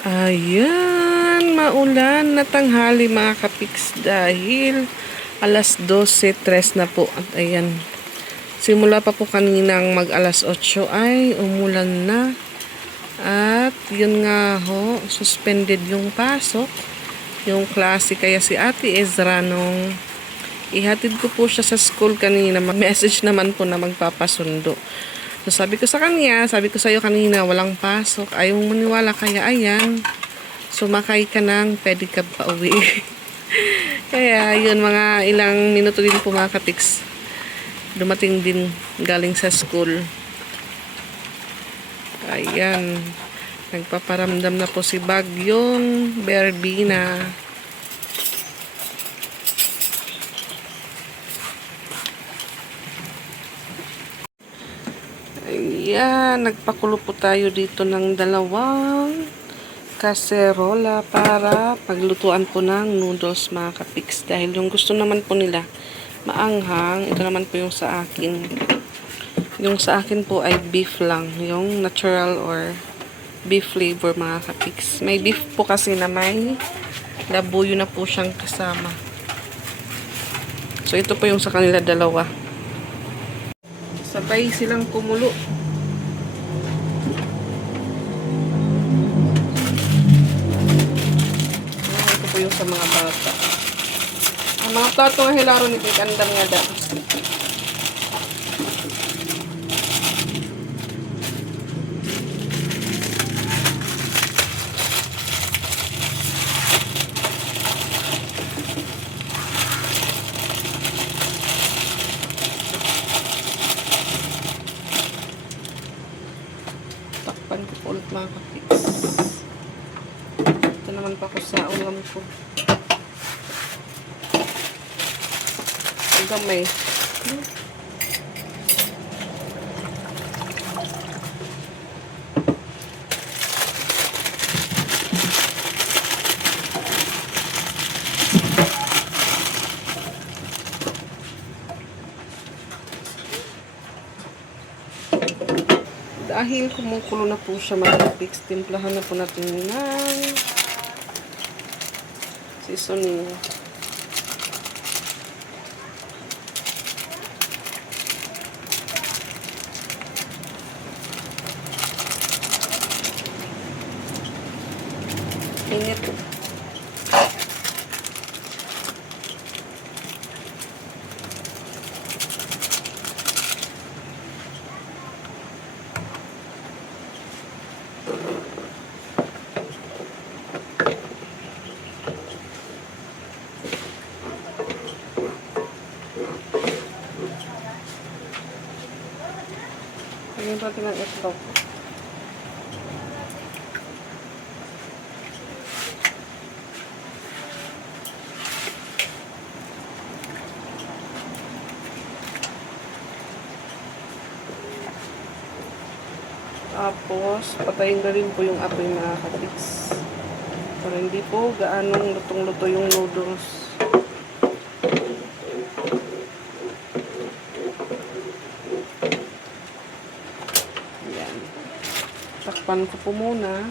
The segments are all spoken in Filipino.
Ayan, maulan na tanghali mga kapiks dahil alas 12:03 na po. At ayan, simula pa po kaninang mag alas 8 ay umulan na. At yun nga ho, suspended yung pasok, yung klase. Kaya si Ate Ezra nung ihatid ko po siya sa school kanina, message naman po na magpapasundo. So, sabi ko sa kanya, sabi ko sa'yo kanina, walang pasok. Ayaw mong maniwala, kaya ayan, sumakay ka ng pedicab pa uwi. Kaya, yun, mga ilang minuto din po mga katiks. Dumating din galing sa school. Ayan, nagpaparamdam na po si Bagyong Berbina. Ayan, nagpakulo po tayo dito ng dalawang kaserola para paglutuan po ng noodles mga kapiks. Dahil yung gusto naman po nila maanghang, ito naman po yung sa akin. Yung sa akin po ay beef lang, yung natural or beef flavor mga kapiks. May beef po kasi na may labuyo na po siyang kasama. So ito po yung sa kanila dalawa. Sabay silang kumulo. Ito po yung sa mga bata. Ang mga plato nga hilaro ni Kandam nga da. Takpan ko po ulit mga kapiks. Ito naman pa ko sa ulam ko. Gamay. Dahil kumukulo na po siya mga kapiks, timplahan na po natin ng seasoning. Init. Lagyan natin ng itlog. Tapos, patayin na rin po yung apoy mga kapiks. Para hindi po gaanong lutong-luto yung noodles. Ayan. Takpan ko po muna.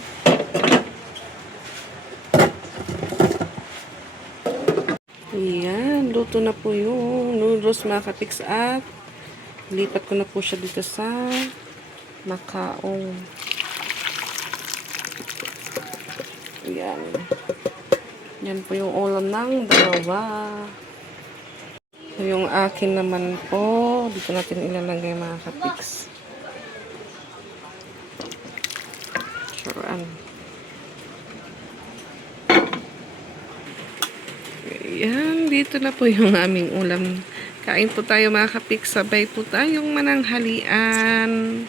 Ayan, luto na po yung noodles mga kapiks at lipat ko na po siya dito sa makaong. Ayan. Yan po yung ulam ng dalawa. Yung akin naman po, dito natin ilalagay mga kapiks. Suran. Ayan, dito na po yung aming ulam. Kain po tayo mga kapiks, sabay po tayong mananghalian.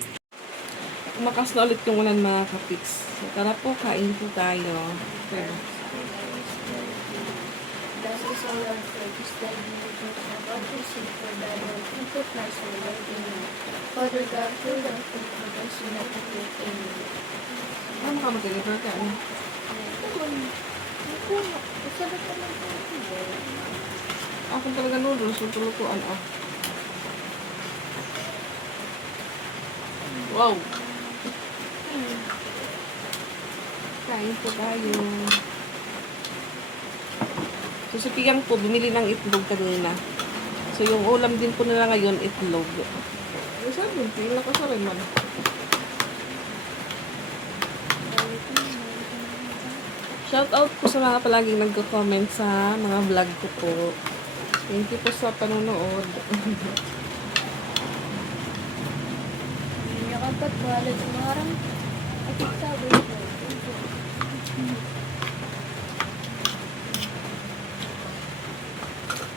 Tumakas na ulit yung ulan mga kapiks. So, tara po, kain po tayo. Okay. Ano ka mag-deliver ka? Ako talaga noodles, luto-lutuan. Wow! Kain po tayo. So, si Piang po, bumili ng itlog kanina. So, yung ulam din po nila ngayon, itlog. Ay, sabi, hindi nakasaray man. Shout out po sa mga palaging nagko-comment sa mga vlog ko po. Thank you po sa panonood. Hindi kapat balik marang atik sabi ko.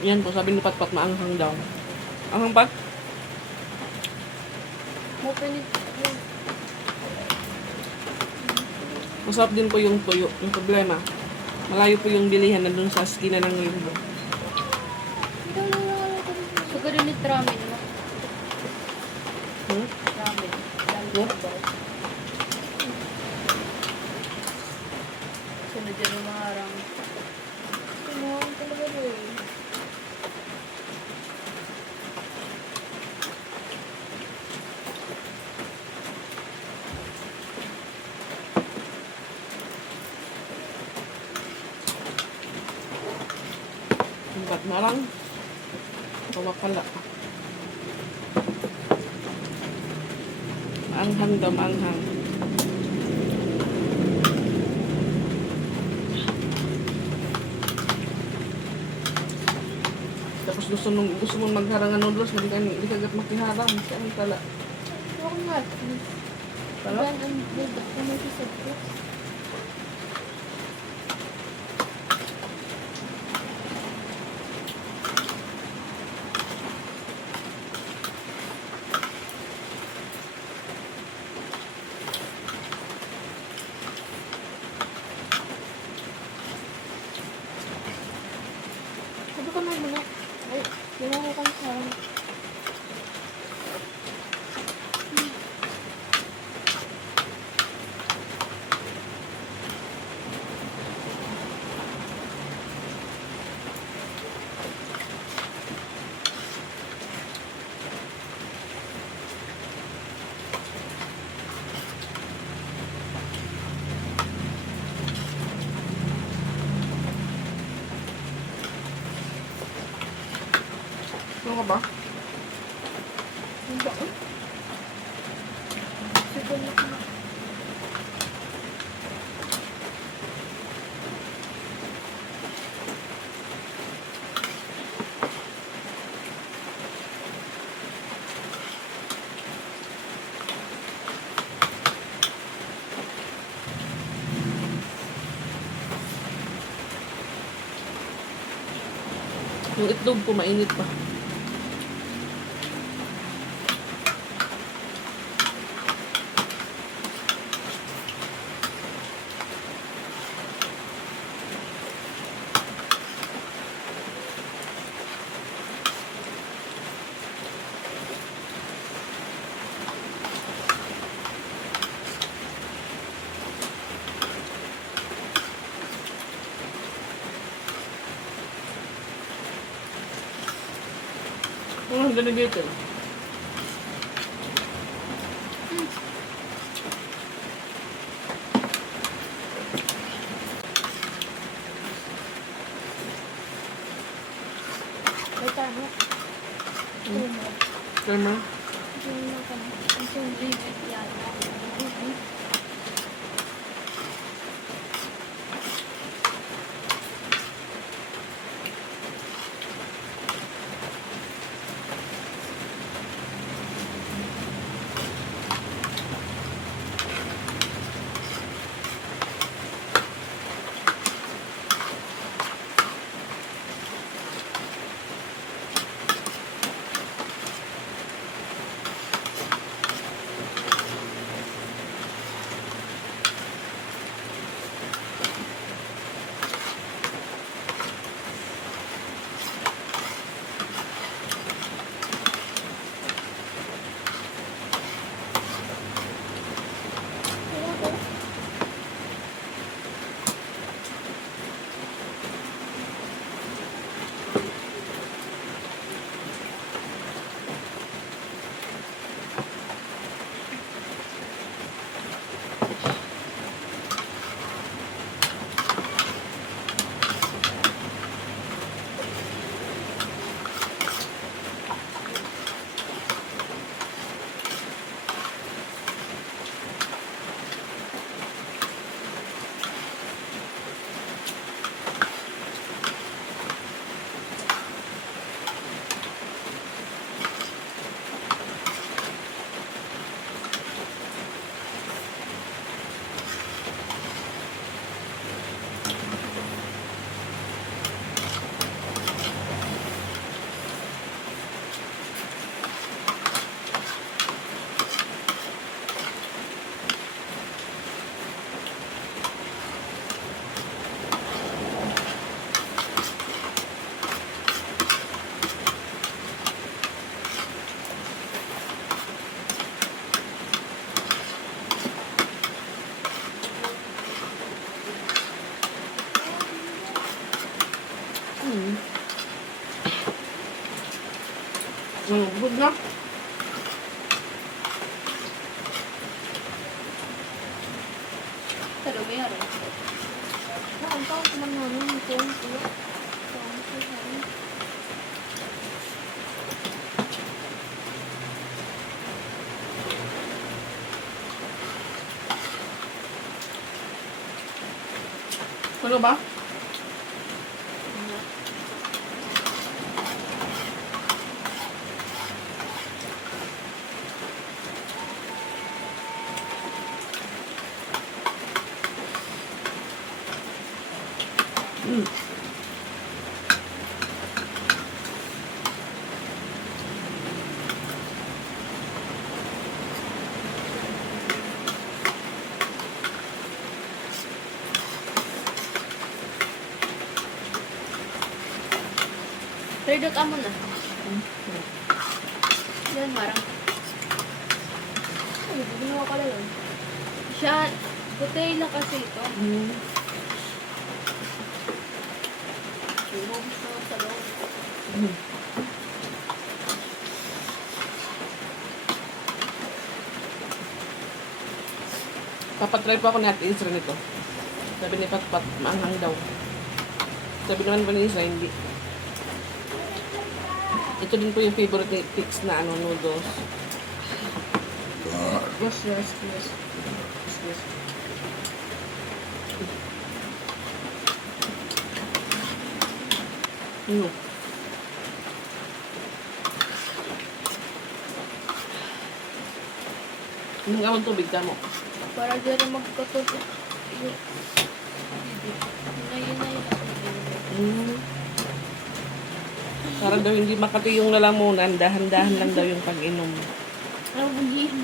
Yan po, sabi ni Patpat, maanghang daw. Anghang Pat? Mo pinit. Masarap din po yung tuyo. Yung problema, malayo po yung bilihan nandun sa skina ng Limbo. Sugar ni ramen mo. Hmm? Ramen. Yeah. Sunod din yung mga arang. Kumuha talaga mo eh. Yung Pat marang. Kawakala. Maanghang daw, maanghang. Tapos gusto mong magharang ng noodles, hindi ka agad makiharang. Saan pala? Oo nga. Pala? Diyan ang beda. Ano si Sabro? Sabi ko na muna. Ay, ginawa ko sa Ano ka ba? Ang baon. Siguro na ko. Yung itlog po, mainit pa. Ano ang ganito? May tayo. Tumo. Tama? Yung naka. Ang sundi. Yata. Good na. Pero mayroon. Ang taon naman namin ito. Ano ba? Terdot amo na. Yan, marang. Ay, ginawa ko lang. Siya, butay lang kasi ito. Lumog sa loob. Papatry pa ako ni Ate Isra nito. Sabi ni Patpat, maanghang daw. Sabi naman ba ni Isra, hindi. Ito din po yung favorite ni Pix na noodles. Yes, yes, yes. Yes, yes. Ano? Anong gawang tubig ka mo? Para di rin magkatuto. Yun na yun. Para daw hindi makati yung lalamunan, dahan-dahan lang daw yung pag-inom. Ano ba yun?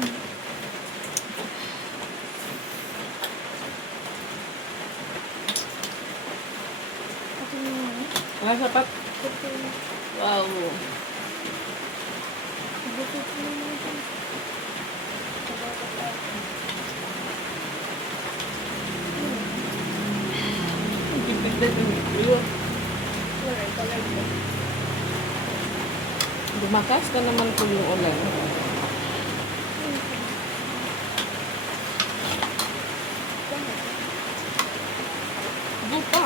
Wala sapat? Wow. Lumakas ka naman po yung ulan. Buka.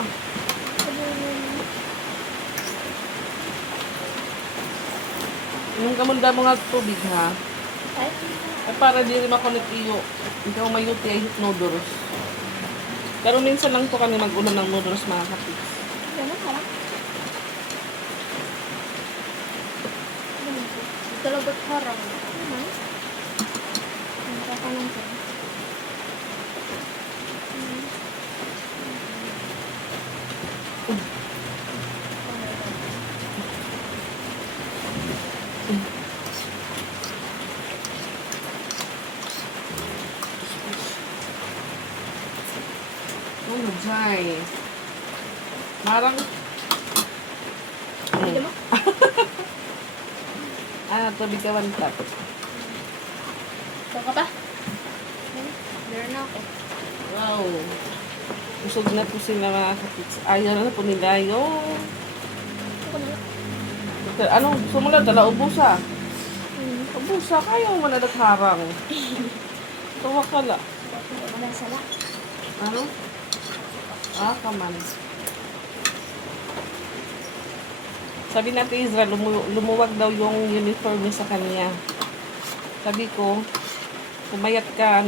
Yung kamunda mo nga tubig ha. Ay para di rin makonect iyo. Ikaw may UTI noodles. Pero minsan lang po kami mag-ulam ng noodles mga kapits. Talagot harang. Ang kakalang ko. Oh, Jai. Marang... Hindi mo? Tubig ka 1 cup. Ito ka pa? Meron na ako. Wow. Busog na po sila mga kapits. Ayaw na po nila yung... Ano? Sumula dala ubusa. Ubusa kayo mo na nagharang. Tawa ka la. Wala sala. Ano? Kaman. Sabi natin Israel, lumuwag daw yung uniform niya sa kanya. Sabi ko, pumayat ka,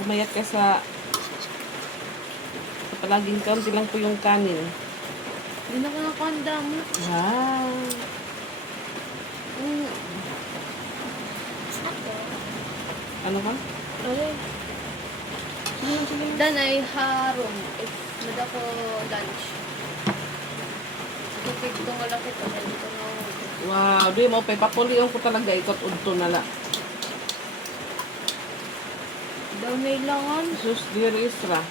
pumayat ka sa palaging kaunti lang po yung kanin. Hindi na ko nakanda mo. Wow. Ano ka? Okay. Dan ay harong. If nadako lunch. Tupig itong malaki to. Dito na Wow, di mo pa papulion ko talaga ikot udto na la. daw na ilangan. Sus, dear Isra.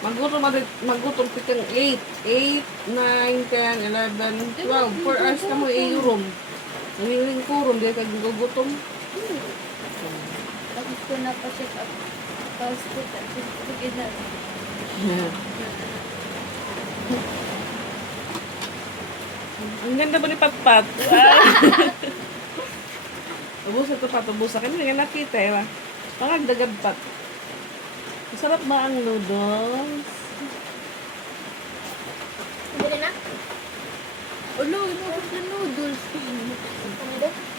Magutom pitang 8, 9, 10, 11, 12. 4 hours ka mo i-room. Nangiling ko room, di ka gugutom. Tapos ko na pa-check up. Tapos ko sige na. Ang ganda ba ni Patpat? Ay. Ubus ito pat, ubus. Akin hindi nga nakita eh. Pangagdagad pat. Masarap ba ang noodles? Hindi na? Ulo, ito ang noodles. Ano